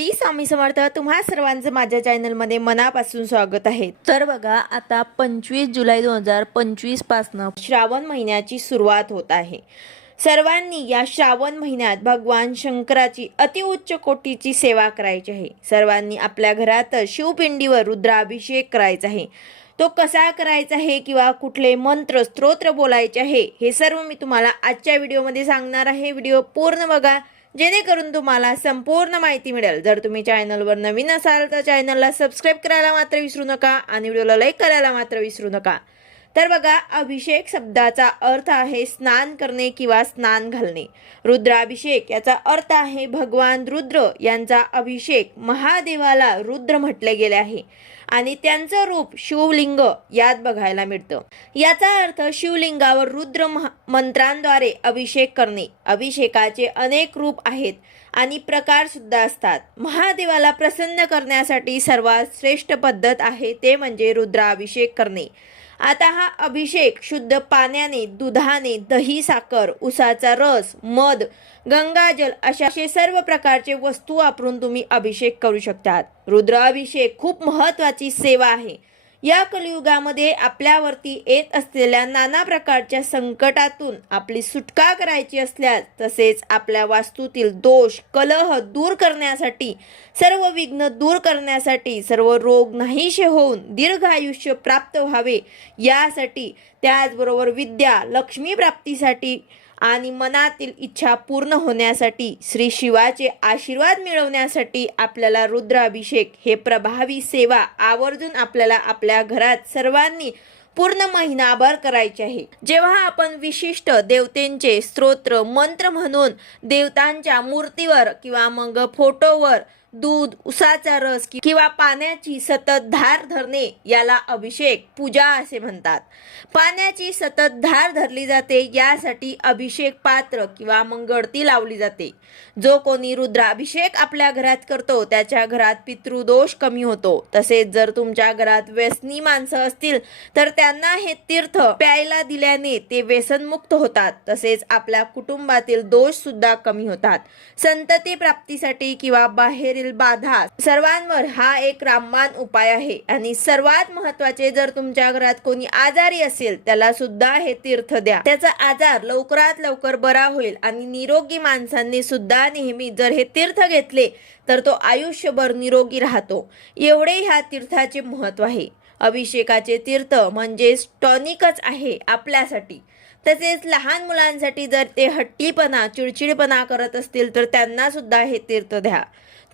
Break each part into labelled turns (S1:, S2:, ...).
S1: श्री स्वामी समर्थ तुम्हा सर्वांचं माझ्या चॅनलमध्ये मनापासून स्वागत आहे. तर बघा आता पंचवीस जुलै दोन हजार पंचवीस पासनं श्रावण महिन्याची सुरुवात होत आहे. सर्वांनी या श्रावण महिन्यात भगवान शंकराची अतिउच्च कोटीची सेवा करायची आहे. सर्वांनी आपल्या घरात शिवपिंडीवर रुद्राभिषेक करायचा आहे. तो कसा करायचा आहे किंवा कुठले मंत्र स्तोत्र बोलायचे आहे हे सर्व मी तुम्हाला आजच्या व्हिडिओमध्ये सांगणार आहे. व्हिडिओ पूर्ण बघा. जेणेकरून तुम्हाला संपूर्ण माहिती मिळेल. जर तुम्ही चॅनलवर नवीन असाल तर चॅनलला सबस्क्राईब करायला मात्र विसरू नका आणि व्हिडिओला लाईक करायला मात्र विसरू नका. तर बघा अभिषेक शब्दाचा अर्थ आहे स्नान करणे किंवा स्नान घालणे. रुद्राभिषेक याचा अर्थ आहे भगवान रुद्र यांचा अभिषेक महादेवाला रुद्र म्हटले गेले आहे. आणि त्यांचं रूप शिवलिंग यात बघायला मिळतं. याचा अर्थ शिवलिंगावर रुद्र मंत्रांद्वारे अभिषेक करणे. अभिषेकाचे अनेक रूप आहेत आणि प्रकार सुद्धा असतात. महादेवाला प्रसन्न करण्यासाठी सर्वात श्रेष्ठ पद्धत आहे ते म्हणजे रुद्राभिषेक करणे. आता हा अभिषेक शुद्ध पाण्याने दुधाने दही साखर उसाचा रस मध गंगाजल अशा असे सर्व प्रकारचे वस्तू वापरून तुम्ही अभिषेक करू शकतात. रुद्राभिषेक खूप महत्वाची सेवा आहे. या कलियुगामध्ये आपल्यावरती येत असलेल्या नाना प्रकारच्या संकटातून आपली सुटका करायची असल्यास तसेच आपल्या वास्तूतील दोष कलह दूर करण्यासाठी सर्व विघ्न दूर करण्यासाठी सर्व रोग नाहीशे होऊन दीर्घ आयुष्य प्राप्त व्हावे यासाठी त्याचबरोबर विद्या लक्ष्मी प्राप्तीसाठी आणि मनातील इच्छा पूर्ण होण्यासाठी श्री शिवाचे आशीर्वाद मिळवण्यासाठी आपल्याला रुद्राभिषेक हे प्रभावी सेवा आवर्जून आपल्याला आपल्या घरात सर्वांनी पूर्ण महिनाभर करायचे आहे. जेव्हा आपण विशिष्ट देवतेंचे स्तोत्र मंत्र म्हणून देवतांच्या मूर्तीवर किंवा मग फोटोवर दूध उसाचा रस किंवा पाण्याची सतत धार धरणे याला अभिषेक पूजा असे म्हणतात. पाण्याची सतत धार धरली जाते यासाठी अभिषेक पात्र किंवा मंगळती लावली जाते. जो कोणी रुद्राभिषेक आपल्या घरात करतो त्याच्या घरात पितृदोष कमी होतो. तसेच जर तुमच्या घरात व्यसनी माणसं असतील तर त्यांना हे तीर्थ प्यायला दिल्याने ते व्यसनमुक्त होतात. तसेच आपल्या कुटुंबातील दोष सुद्धा कमी होतात. संतती प्राप्तीसाठी किंवा बाहेर बाहेरील बाधा सर्वांवर हा एक रामबाण उपाय आहे. आणि सर्वात महत्त्वाचे जर तुमच्या घरात कोणी आजारी असेल त्याला सुद्धा हे तीर्थ द्या. त्याचा आजार लवकरात लवकर बरा होईल आणि निरोगी माणसांनी सुद्धा नेहमी जर हे तीर्थ घेतले तर तो आयुष्यभर निरोगी राहतो. एवढे ह्या तीर्थाचे महत्त्व आहे. अभिषेकाचे तीर्थ म्हणजे टॉनिकच आहे आपल्यासाठी. तसेच लहान मुलांसाठी जर ते हट्टीपणा चिडचिडपणा करत असतील तर त्यांना सुद्धा हे तीर्थ द्या.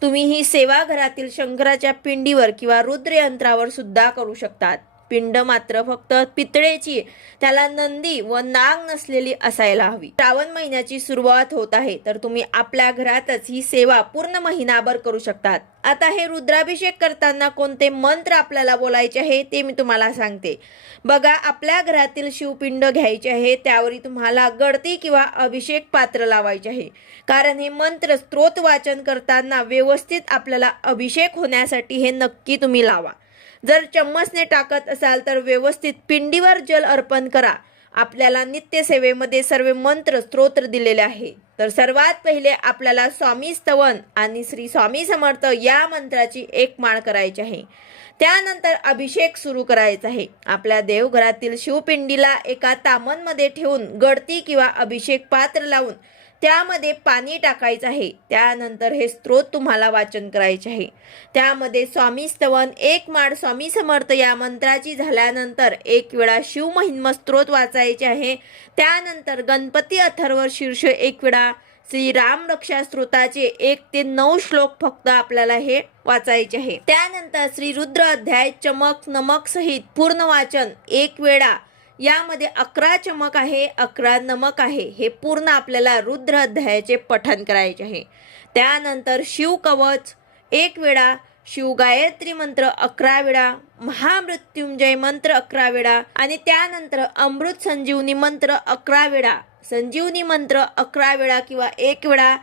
S1: तुम्ही ही सेवा घरातील शंकराच्या पिंडीवर किंवा रुद्रयंत्रावर सुद्धा करू शकतात. पिंड मात्र फक्त पितळेची. त्याला नंदी व नाग नसलेली असायला हवी. श्रावण महिन्याची सुरुवात होत आहे तर तुम्ही आपल्या घरातच ही सेवा पूर्ण महिनाभर करू शकतात. आता हे रुद्राभिषेक करताना कोणते मंत्र आपल्याला बोलायचे आहे ते मी तुम्हाला सांगते. बघा आपल्या घरातील शिवपिंड घ्यायचे आहे त्यावरी तुम्हाला गळती किंवा अभिषेक पात्र लावायचे आहे. कारण हे मंत्र स्त्रोत वाचन करताना व्यवस्थित आपल्याला अभिषेक होण्यासाठी हे नक्की तुम्ही लावा. जर चम्मचने टाकत असाल तर व्यवस्थित पिंडीवर जल अर्पण करा. आपल्याला नित्यसेवेमध्ये सर्व मंत्र स्तोत्र दिलेले आहे. तर सर्वात पहिले आपल्याला स्वामी स्तवन आणि श्री स्वामी समर्थ या मंत्राची एक माळ करायची आहे. त्यानंतर अभिषेक सुरू करायचा आहे. आपल्या देवघरातील शिवपिंडीला एका तामनमध्ये ठेवून गळती किंवा अभिषेक पात्र लावून त्यामध्ये पाणी टाकायचं आहे. त्यानंतर हे स्त्रोत तुम्हाला वाचन करायचे आहे. त्यामध्ये स्वामी स्तवन एक माळ स्वामी समर्थ या मंत्राची झाल्यानंतर एक वेळा शिवमहिन्म स्त्रोत वाचायचे आहे. त्यानंतर गणपती अथर्व शीर्ष एक वेळा श्री राम रक्षा स्त्रोताचे एक ते नऊ श्लोक फक्त आपल्याला हे वाचायचे आहे. त्यानंतर श्री रुद्र अध्याय चमक नमक सहित पूर्ण वाचन एक वेळा यामध्ये अकरा चमक आहे अकरा नमक आहे. हे पूर्ण आपल्याला रुद्र अध्यायाचे पठन करायचे आहे. त्यानंतर शिवकवच एक वेळा शिवगायत्री मंत्र अकरा वेळा महामृत्युंजय मंत्र अकरा वेळा आणि त्यानंतर अमृत संजीवनी मंत्र अकरा वेळा. संजीवनी मंत्र अकरा वेळा किंवा एक वेळा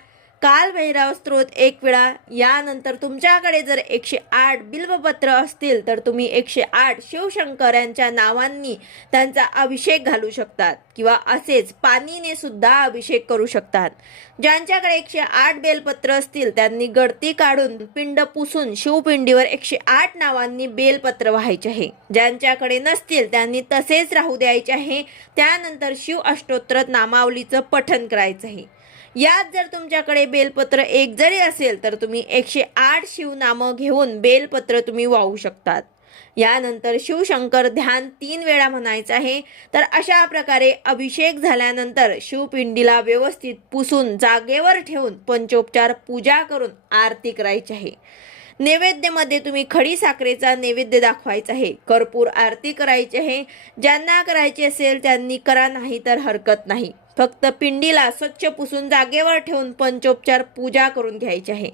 S1: काल भैरव स्त्रोत एक वेळा यानंतर तुमच्याकडे जर एकशे आठ बिल्वपत्र असतील तर तुम्ही एकशे आठ शिवशंकर यांच्या नावांनी त्यांचा अभिषेक घालू शकतात किंवा असेच पाणीने सुद्धा अभिषेक करू शकतात. ज्यांच्याकडे एकशे आठ बेलपत्र असतील त्यांनी गळती काढून पिंड पुसून शिवपिंडीवर एकशे आठ नावांनी बेलपत्र व्हायचे आहे. ज्यांच्याकडे नसतील त्यांनी तसेच राहू द्यायचे आहे. त्यानंतर शिव अष्टोत्तर नामावलीचं पठन करायचं आहे. यात जर तुमच्याकडे बेलपत्र एक जरी असेल तर तुम्ही एकशे आठ शिवनामं घेऊन बेलपत्र तुम्ही वाहू शकतात. यानंतर शिवशंकर ध्यान तीन वेळा म्हणायचं आहे तर अशा प्रकारे अभिषेक झाल्यानंतर शिवपिंडीला व्यवस्थित पुसून जागेवर ठेवून पंचोपचार पूजा करून आरती करायची आहे. नैवेद्यामध्ये तुम्ही खडी साखरेचा नैवेद्य दाखवायचा आहे. कर्पूर आरती करायची आहे. ज्यांना करायची असेल त्यांनी करा नाही तर हरकत नाही. फक्त पिंडीला स्वच्छ पुसून जागेवर ठेवून पंचोपचार पूजा करून घ्यायची आहे.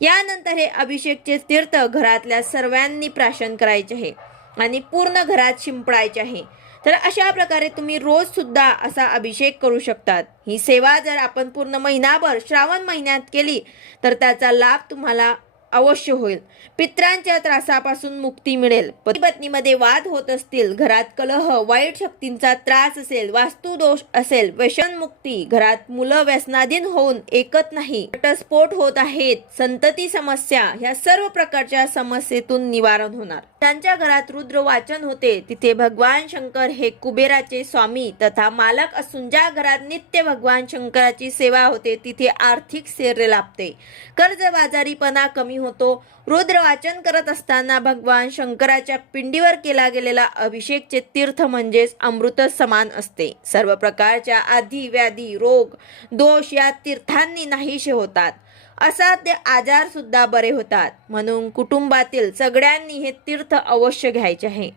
S1: यानंतर हे अभिषेकचे तीर्थ घरातल्या सर्वांनी प्राशन करायचे आहे आणि पूर्ण घरात शिंपडायचे आहे. तर अशा प्रकारे तुम्ही रोज सुद्धा असा अभिषेक करू शकतात. ही सेवा जर आपण पूर्ण महिनाभर श्रावण महिन्यात केली तर त्याचा लाभ तुम्हाला अवश्य होईल. पित्रांच्या त्रासापासून मुक्ती मिळेल. पती पत्नीमध्ये वाद होत असतील घरात कलह वाईट शक्तींचा त्रास असेल वास्तुदोष असेल व्यसनमुक्ती घरात मुलं व्यसनाधीन होऊन एकत नाही घटस्फोट होत आहेत संतती समस्या ह्या सर्व प्रकारच्या समस्येतून निवारण होणार. त्यांच्या घरात रुद्र वाचन होते. तिथे भगवान शंकर हे कुबेराचे स्वामी तथा मालक असून ज्या घरात नित्य भगवान शंकराची सेवा होते तिथे आर्थिक स्थैर्य लाभते. कर्जबाजारीपणा कमी होतो. रुद्र वाचन करत असताना भगवान शंकराच्या पिंडीवर केला गेलेला अभिषेकचे तीर्थ म्हणजेच अमृत समान असते. सर्व प्रकारच्या आधी व्याधी रोग दोष या तीर्थांनी नाहीसे होतात. असाध्य ते आजारसुद्धा बरे होतात. म्हणून कुटुंबातील सगळ्यांनी हे तीर्थ अवश्य घ्यायचे आहे.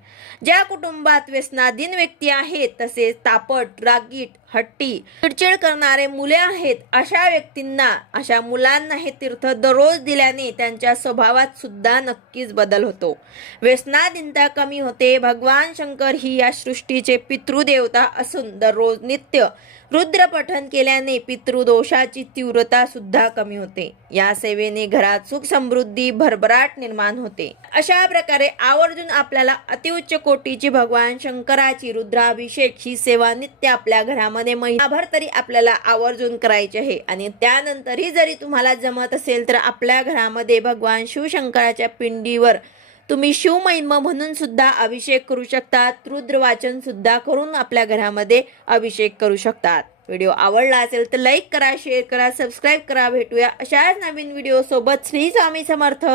S1: ज्या कुटुंबात व्यसनाधीन व्यक्ती आहेत तसेच तापट रागीट हट्टी. चिडचिड करणारे मुले आहेत अशा व्यक्तींना अशा मुलांना हे तीर्थ दररोज दिल्याने त्यांच्या स्वभावात सुद्धा नक्कीच बदल होतो. व्यसनाधीनता कमी होते. भगवान शंकर ही या सृष्टीचे पितृदेवता असून दररोज नित्य रुद्र पठन केल्याने पितृदोषाची तीव्रता सुद्धा कमी होते. या सेवेने घरात सुख समृद्धी भरभराट निर्माण होते. अशा प्रकारे आवर्जून आपल्याला अतिउच्च कोटीची भगवान शंकराची रुद्राभिषेक ही सेवा नित्य आपल्या घरामध्ये महिनाभर तरी आपल्याला आवर्जून करायचे आहे. आणि त्यानंतरही जरी तुम्हाला जमत असेल तर आपल्या घरामध्ये भगवान शिवशंकराच्या पिंडीवर तुम्ही शिवमहिम म्हणून सुद्धा अभिषेक करू शकतात रुद्र वाचन सुद्धा करून आपल्या घरामध्ये अभिषेक करू शकतात व्हिडिओ आवडला असेल तर लाईक करा शेअर करा सबस्क्राईब करा. भेटूया अशाच नवीन व्हिडिओ सोबत श्री स्वामी समर्थ.